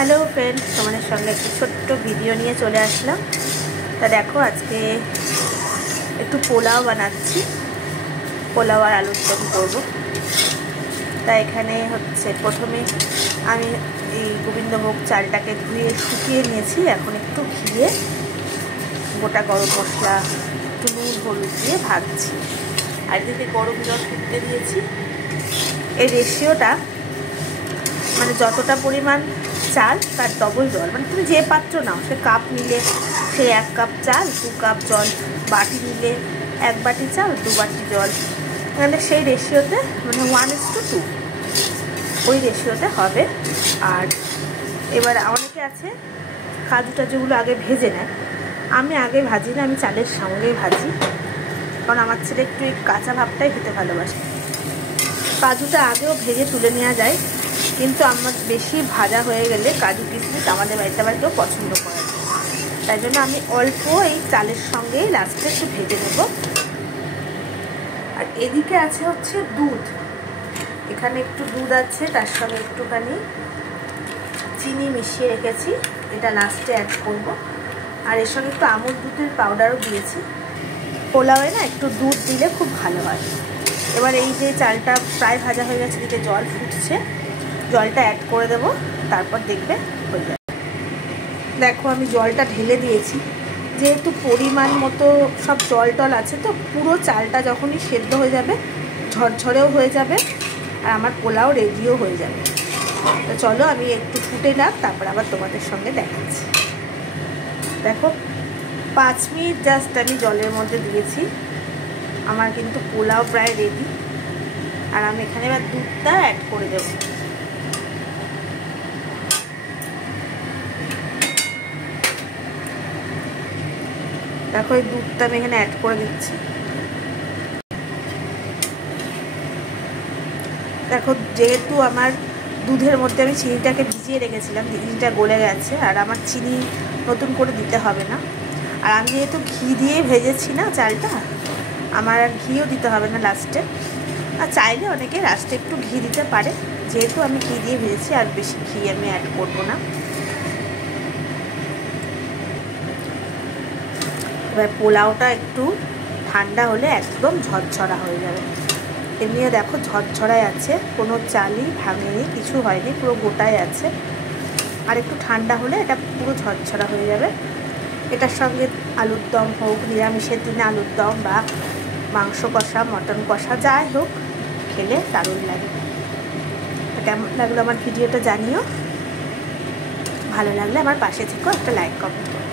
Hello friends, तुम्हारे संगे एक छोट्ट भिडियो निये चले आसलाम। ता देखो आज के एकटू पोलाओ बनाচ্ছি, पोलाओ और आलुर दम करब। ता एखाने हच्छे प्रथमे आमी गोविंदभोग चालटाके धुए शुकिয়ে নিয়েছি। এখন একটু ঘিয়ে গোটা গরম মশলা একটু নুন হলুদ দিয়ে ভাজছি। আর এদিকে গরম জল ফুটতে দিয়েছি। এই রেশিওটা মানে যতটা পরিমাণ চাল তার ডবল জল, মানে তুমি যে পাত্র নাও সে কাপ নিলে সে 1 কাপ চাল 2 কাপ জল, বাটি নিলে 1 বাটি চাল 2 বাটি জল, মানে সেই রেশিওতে মানে 1:2 ওই রেশিওতে হবে। আর এবার অনেকে আছে কাজু টাজুগুলো আগে ভেজে নেয়, আমি আগে ভাজি না, আমি চালের সঙ্গেই ভাজি, কারণ আমার ছেলে একটু কাঁচা ভাবটাই খেতে ভালোবাসে। কাজুটা আগেও ভেজে তুলে নেওয়া যায়, কিন্তু আমার বেশি ভাজা হয়ে গেলে কাজু কিশমিশ আমাদের বাড়িতে আবার কেউ পছন্দ করে না, তাই জন্য আমি অল্প এই চালের সঙ্গেই লাস্টে একটু ভেজে নেব। আর এদিকে আছে হচ্ছে দুধ, এখানে একটু দুধ আছে, তার সঙ্গে একটুখানি চিনি মিশিয়ে রেখেছি, এটা লাস্টে অ্যাড করব। আর এর সঙ্গে একটু আমুল দুধের পাউডারও দিয়েছি। পোলাওয়ে না একটু দুধ দিলে খুব ভালো হয়। এবার এই যে চালটা প্রায় ভাজা হয়ে গেছে, এদিকে জল ফুটছে, জলটা অ্যাড করে দেব, তারপর দেখবে হয়ে যাবে। দেখো আমি জলটা ঢেলে দিয়েছি, যেহেতু পরিমাণ মতো সব জল টল আছে, তো পুরো চালটা যখনই সেদ্ধ হয়ে যাবে ঝরঝরেও হয়ে যাবে, আর আমার পোলাও রেডিও হয়ে যাবে। তো চলো আমি একটু ফুটে নাক, তারপর আবার তোমাদের সঙ্গে দেখাচ্ছি। দেখো 5 মিনিট জাস্ট আমি জলের মধ্যে দিয়েছি, আমার কিন্তু পোলাও প্রায় রেডি। আর আমি এখানে এবার দুধটা অ্যাড করে দেব। দেখো এই দুধটা আমি এখানে অ্যাড করে দিচ্ছি। দেখো যেহেতু আমার দুধের মধ্যে আমি চিনিটাকে ভিজিয়ে রেখেছিলাম, চিনিটা গলে গেছে, আর আমার চিনি নতুন করে দিতে হবে না। আর আমি যেহেতু ঘি দিয়ে ভেজেছি না চালটা, আমার আর ঘিও দিতে হবে না লাস্টে। আর চাইলে অনেকে লাস্টে একটু ঘি দিতে পারে, যেহেতু আমি ঘি দিয়ে ভেজেছি আর বেশি ঘি আমি অ্যাড করব না। এবার পোলাওটা একটু ঠান্ডা হলে একদম ঝরঝরা হয়ে যাবে। এমনিও দেখো ঝরঝরাই আছে, কোনো চালই ভাঙেনি, কিছু হয়নি, পুরো গোটাই আছে। আর একটু ঠান্ডা হলে এটা পুরো ঝরঝরা হয়ে যাবে। এটার সঙ্গে আলুর দম হোক, নিরামিষের দিনে আলুর দম বা মাংস কষা, মটন কষা, যাই হোক খেলে দারুণ লাগে। কেমন লাগলো আমার ভিডিওটা জানিও, ভালো লাগলে আমার পাশে থেকেও একটা লাইক কমেন্ট করো।